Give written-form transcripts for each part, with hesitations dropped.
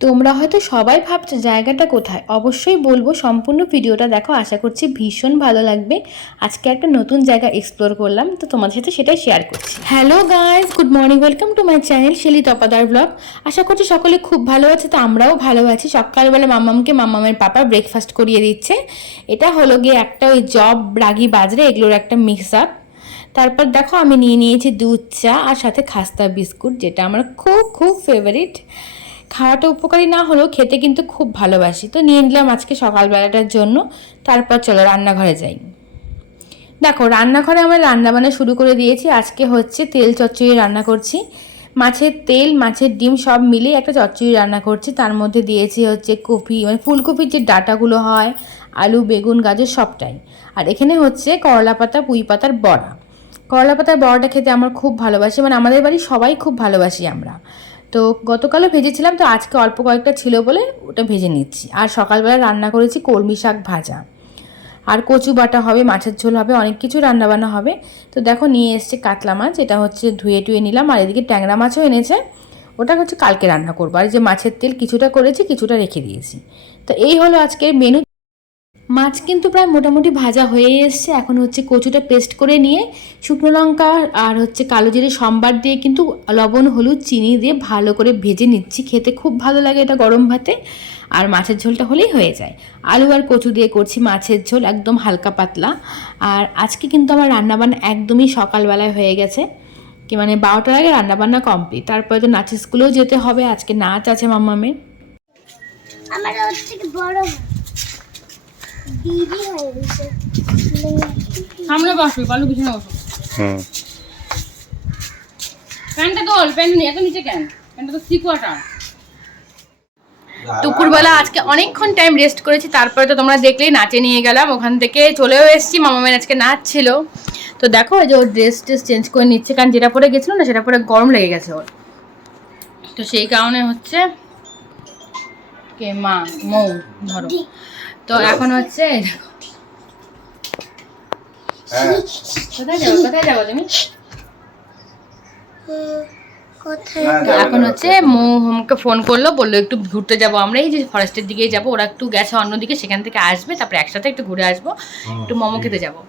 তোমরা হয়তো সবাই ভাবছো জায়গাটা কোথায়, অবশ্যই বলবো। সম্পূর্ণ ভিডিওটা দেখো, আশা করছি ভীষণ ভালো লাগবে। আজকে একটা নতুন জায়গা এক্সপ্লোর করলাম, তো তোমাদের সাথে সেটাই শেয়ার করছি। Hello guys, good morning, welcome to my channel Shelly Tapadar blog. আশা করছি সকলে খুব ভালো আছে, তো আমরাও ভালো আছি। সকালবেলা মাম্মামের পাপা ব্রেকফাস্ট করিয়ে দিচ্ছে। এটা হলো গিয়ে একটা ওই জব রাগি বাজরে এগুলোর একটা মিক্স আপ। তারপর দেখো আমি নিয়ে নিয়েছি দুধ চা আর সাথে খাস্তা বিস্কুট, যেটা আমার খুব খুব ফেভারিট। খাওয়াটা উপকারী না হলেও খেতে কিন্তু খুব ভালোবাসি, তো নিয়ে নিলাম আজকে সকালবেলাটার জন্য। তারপর চলো রান্নাঘরে যাই। দেখো রান্নাঘরে আমার রান্নাবান্না শুরু করে দিয়েছি। আজকে হচ্ছে তেল চচ্চড়ি রান্না করছি। মাছের তেল, মাছের ডিম সব মিলিয়ে একটা চচ্চড়ি রান্না করছি। তার মধ্যে দিয়েছি হচ্ছে কপি, মানে ফুলকপির যে ডাঁটাগুলো হয়, আলু, বেগুন, গাজর সবটাই। আর এখানে হচ্ছে করলা পাতা, পুঁই পাতার বড়া। করলা পাতার বড়াটা খেতে আমার খুব ভালোবাসি, মানে আমাদের বাড়ি সবাই খুব ভালোবাসি আমরা। তো গতকালও ভেজেছিলাম, তো আজকে অল্প কয়েকটা ছিল বলে ওটা ভেজে নিচ্ছি। আর সকালবেলা রান্না করেছি কলমি শাক ভাজা, আর কচু বাটা হবে, মাছের ঝোল হবে, অনেক কিছু রান্নাবান্না হবে। তো দেখো নিয়ে এসছে কাতলা মাছ, এটা হচ্ছে ধুয়ে টুয়ে নিলাম। আর এদিকে ট্যাংরা মাছও এনেছে, ওটা হচ্ছে কালকে রান্না করবো। আর যে মাছের তেল কিছুটা করেছি, কিছুটা রেখে দিয়েছি। তো এই হলো আজকের মেনু। মাছ কিন্তু প্রায় মোটামুটি ভাজা হয়ে এসছে। এখন হচ্ছে কচুটা পেস্ট করে নিয়ে শুকনো লঙ্কা আর হচ্ছে কালো জিরে সম্বার দিয়ে কিন্তু লবণ, হলুদ, চিনি দিয়ে ভালো করে ভেজে নিচ্ছি। খেতে খুব ভালো লাগে এটা গরম ভাতে। আর মাছের ঝোলটা হলেই হয়ে যায়। আলু আর কচু দিয়ে করছি মাছের ঝোল, একদম হালকা পাতলা। আর আজকে কিন্তু আমার রান্নাবান্না একদমই সকালবেলায় হয়ে গেছে, কি মানে 12টার আগে রান্নাবান্না কমপ্লিট। তারপরে তো নাচের স্কুলেও যেতে হবে, আজকে নাচ আছে মাম্মামের। আমার থেকে বড় দিদি হয়ে গেছে। সামনে বসো, বালু পিছনে বসো। প্যান্টটা তোল, প্যান্ট নিয়ে এত নিচে কেন? প্যান্টটা তো সিকোয়াটা। দুপুরবেলা আজকে অনেকক্ষণ টাইম রেস্ট করেছি, তারপরে তো তোমরা দেখলেই নাচে নিয়ে গেলাম। ওখান থেকে চলেও এসেছি, মামামের আজকে নাচ ছিল। তো দেখো যে ওর ড্রেস চেঞ্জ করে নিচ্ছে, কারণ যেটা পরে গেছিলো না সেটা পরে গরম লেগে গেছে ওর। তো সেই কারণে হচ্ছে কে মা মৌ ধরো। তো এখন হচ্ছে কোথায় যাবো তুমি? এখন হচ্ছে মোমকে ফোন করলো, বললো একটু ঘুরতে যাবো আমরা, এই যে ফরেস্টের দিকে যাবো। ওরা একটু গেছে অন্যদিকে, সেখান থেকে আসবে, তারপরে একসাথে একটু ঘুরে আসবো, একটু মোমো খেতে যাবো।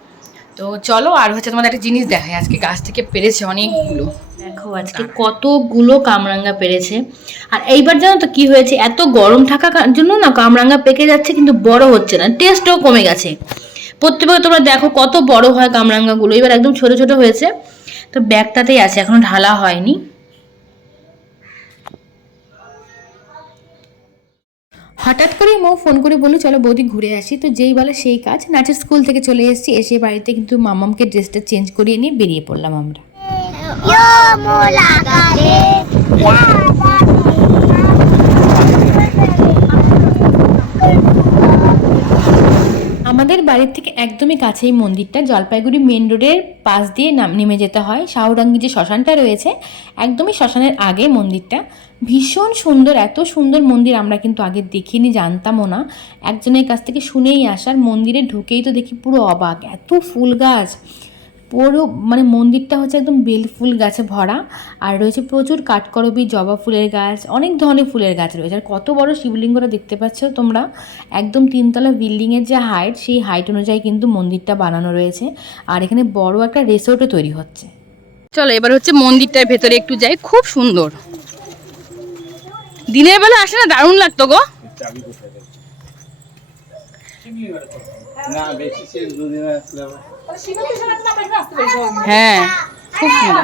তো চলো। আর হচ্ছে তোমাদের একটা জিনিস দেখায়, আজকে গাছ থেকে পেরেছে অনেকগুলো। দেখো আজকে কতগুলো কামরাঙ্গা পেরেছে। আর এইবার জানো তো কি হয়েছে, এত গরম থাকার জন্য না কামরাঙ্গা পেকে যাচ্ছে, কিন্তু বড় হচ্ছে না, টেস্টও কমে গেছে। প্রত্যেকবার তোমরা দেখো কত বড় হয় কামরাঙ্গাগুলো, এবার একদম ছোট ছোট হয়েছে। তো ব্যাগটাতেই আছে, এখনো ঢালা হয়নি। হঠাৎ করে মৌ ফোন করে বললো চলো বৌদি ঘুরে আসি। তো যেই বলে সেই কাজ, নাচের স্কুল থেকে চলে এসেছি, এসে বাড়িতে কিন্তু মামামকে ড্রেসটা চেঞ্জ করিয়ে নিয়ে বেরিয়ে পড়লাম আমরা। আমাদের বাড়ির থেকে একদমই কাছেই মন্দিরটা, জলপাইগুড়ি মেন রোডের পাশ দিয়ে নেমে যেতে হয়। শাহুরাঙ্গি যে শ্মশানটা রয়েছে, একদমই শ্মশানের আগে মন্দিরটা। ভীষণ সুন্দর, এত সুন্দর মন্দির আমরা কিন্তু আগে দেখিনি, জানতামও না। একজনের কাছ থেকে শুনেই আসার। মন্দিরে ঢুকেই তো দেখি পুরো অবাক, এত ফুল গাছ পুরো, মানে মন্দিরটা হচ্ছে একদম বেল ফুল গাছে ভরা। আর রয়েছে প্রচুর কাঠকরবী, জবা ফুলের গাছ, অনেক ধরনের ফুলের গাছ রয়েছে। আর কত বড় শিবলিঙ্গটা দেখতে পাচ্ছ তোমরা, একদম 3তলা বিল্ডিংয়ের যে হাইট, সেই হাইট অনুযায়ী কিন্তু মন্দিরটা বানানো রয়েছে। আর এখানে বড় একটা রিসোর্টও তৈরি হচ্ছে। চলো এবার হচ্ছে মন্দিরটার ভেতরে একটু যাই, খুব সুন্দর। দিনের বেলা আসে না, দারুণ লাগতো গো। হ্যাঁ খুব সুন্দর।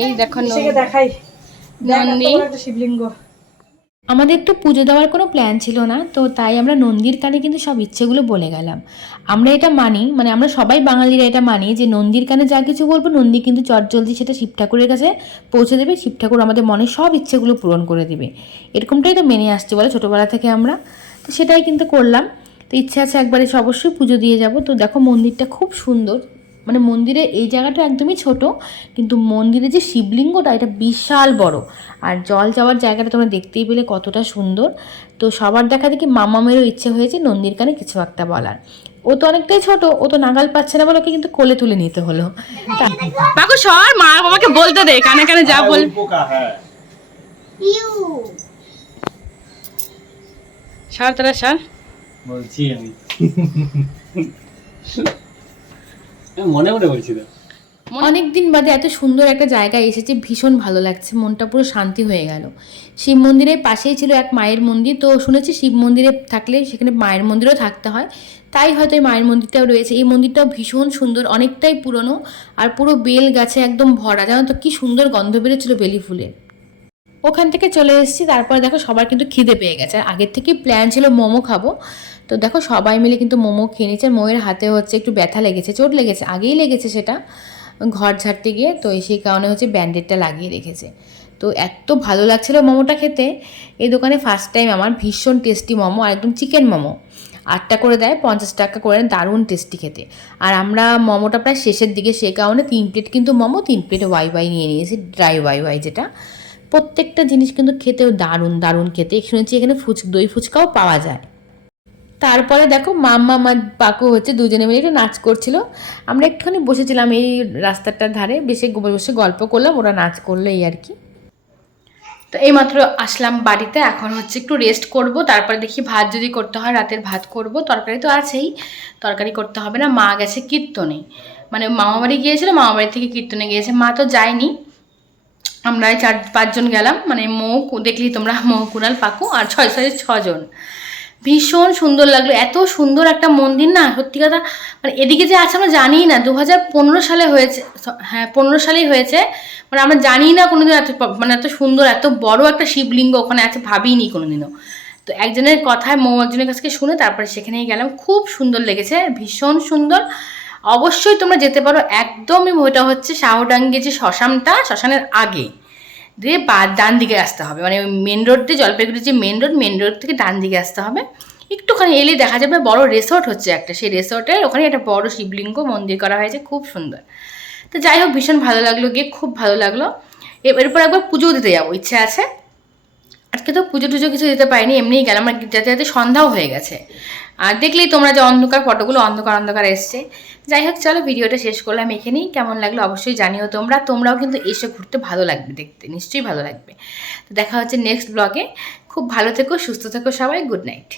এই দেখো নন্দী শিবলিঙ্গ। আমাদের তো পুজো দেওয়ার কোনো প্ল্যান ছিল না, তো তাই আমরা নন্দীর কানে কিন্তু সব ইচ্ছেগুলো বলে গেলাম। আমরা এটা মানি, মানে আমরা সবাই বাঙালিরা এটা মানি যে নন্দীর কানে যা কিছু বলবো, নন্দী কিন্তু চটজলদি সেটা শিব ঠাকুরের কাছে পৌঁছে দেবে। শিব ঠাকুর আমাদের মনের সব ইচ্ছেগুলো পূরণ করে দেবে, এরকমটাই তো মেনে আসছে বলে ছোটোবেলা থেকে আমরা। তো সেটাই কিন্তু করলাম। তো ইচ্ছে আছে একবার এসে অবশ্যই পুজো দিয়ে যাব। তো দেখো মন্দিরটা খুব সুন্দর, মানে মন্দিরে এই জায়গাটা একদমই ছোট, কিন্তু মন্দিরে যে শিবলিঙ্গটা এটা বিশাল বড়। আর জল যাওয়ার জায়গাটা তোমরা দেখতেই পেলে কতটা সুন্দর। তো সবার দেখা দেখি মামামেরও ইচ্ছে হয়েছে নন্দীর কানে কিছু একটা বলার। ও তো অনেকটাই ছোট, ও তো নাগাল পাচ্ছে না বলে ওকে কিন্তু কোলে তুলে নিতে হলো। কাকু সর, মা বাবাকে বলতে দে, কানে কানে যা বল। ইউ সর তোরা সর। বলছি আমি মনে মনে বলছি তো। অনেক দিন বাদে এত সুন্দর একটা জায়গায় এসেছে, ভীষণ ভালো লাগছে, মনটা পুরো শান্তি হয়ে গেল। শিব মন্দিরের পাশেই ছিল এক মায়ের মন্দির, তো শুনেছি শিব মন্দিরে থাকলে সেখানে মায়ের মন্দিরও থাকতে হয়, তাই হয়তো এই মায়ের মন্দিরটাও রয়েছে। এই মন্দিরটাও ভীষণ সুন্দর, অনেকটাই পুরনো, আর পুরো বেল গাছে একদম ভরা, জানো তো কি সুন্দর গন্ধ বেরোচ্ছিল বেলি ফুলের। ওখান থেকে চলে এসেছি, তারপরে দেখো সবার কিন্তু খিদে পেয়ে গেছে, আর আগের থেকেই প্ল্যান ছিল মোমো খাবো। তো দেখো সবাই মিলে কিন্তু মোমো খেয়ে নিচ্ছে। মোয়ের হাতে হচ্ছে একটু ব্যথা লেগেছে, চোট লেগেছে, আগেই লেগেছে সেটা ঘর ঝাড়তে গিয়ে, তো সেই কারণে হচ্ছে ব্যান্ডেডটা লাগিয়ে রেখেছে। তো এত ভালো লাগছিল মোমোটা খেতে। এই দোকানে ফার্স্ট টাইম আমার, ভীষণ টেস্টি মোমো, আর একদম চিকেন মোমো, 8টা করে দেয়, 50 টাকা করে, দারুণ টেস্টি খেতে। আর আমরা মোমোটা প্রায় শেষের দিকে, সেই কারণে 3 প্লেট কিন্তু মোমো, 3 প্লেট ওয়াই নিয়ে নিয়েছি, ড্রাই ওয়াই যেটা। প্রত্যেকটা জিনিস কিন্তু খেতেও দারুণ দারুণ খেতে। শুনেছি এখানে দই ফুচকাও পাওয়া যায়। তারপরে দেখো মাম্মা আমার পাকু হচ্ছে দুজনে মিলে একটু নাচ করছিল। আমরা একটুখানি বসেছিলাম এই রাস্তাটার ধারে, বসে বসে গল্প করলাম, ওরা নাচ করলো, এই আর কি। তো এইমাত্র আসলাম বাড়িতে, এখন হচ্ছে একটু রেস্ট করব, তারপরে দেখি ভাত যদি করতে হয় রাতের ভাত করব। তরকারি তো আছেই, তরকারি করতে হবে না। মা গেছে কীর্তনে, মানে মামাবাড়ি গিয়েছিল, মামাবাড়ি থেকে কীর্তনে গিয়েছে, মা তো যায়নি। আমরা 4-5 জন গেলাম, মানে দেখলি তোমরা, কুনাল পাকু আর 6 জন। ভীষণ সুন্দর লাগলো, এত সুন্দর একটা মন্দির না, সত্যি কথা। মানে এদিকে যে আছে আমরা জানি না, 2015 সালে হয়েছে, হ্যাঁ 15 সালেই হয়েছে, মানে আমরা জানি না কোনোদিন মানে এত সুন্দর এত বড় একটা শিবলিঙ্গ ওখানে আছে, ভাবিনি কোনোদিনও। তো একজনের কথায় একজনের কাছে শুনে তারপরে সেখানেই গেলাম, খুব সুন্দর লেগেছে, ভীষণ সুন্দর। অবশ্যই তোমরা যেতে পারো, একদমই ওইটা হচ্ছে শাহডাঙ্গি যে শ্মশানের আগে দিয়ে ডান দিকে আসতে হবে, মানে মেন রোড দিয়ে, জলপাইগুড়ির যে মেন রোড থেকে ডান দিকে আসতে হবে। একটুখানি এলে দেখা যাবে বড় রিসোর্ট হচ্ছে একটা, সেই রিসোর্টের ওখানে একটা বড় শিবলিঙ্গ মন্দির করা হয়েছে, খুব সুন্দর। তো যাই হোক, ভীষণ ভালো লাগলো গিয়ে, খুব ভালো লাগলো। এরপর একবার পুজো দিতে যাবো, ইচ্ছে আছে। আজকে তো পুজো টুজো কিছু দিতে পারিনি, এমনিই গেলাম, যাতে যাতে সন্ধ্যাও হয়ে গেছে। আর দেখলেই তোমরা যে অন্ধকার, ফটোগুলো অন্ধকার এসছে। যাই হোক, চলো ভিডিওটা শেষ করলাম এখানেই। কেমন লাগলো অবশ্যই জানিও তোমরাও কিন্তু এসে ঘুরতে, ভালো লাগবে দেখতে, নিশ্চয়ই ভালো লাগবে। তো দেখা হচ্ছে নেক্সট ব্লগে। খুব ভালো থেকো, সুস্থ থেকো সবাই, গুড নাইট।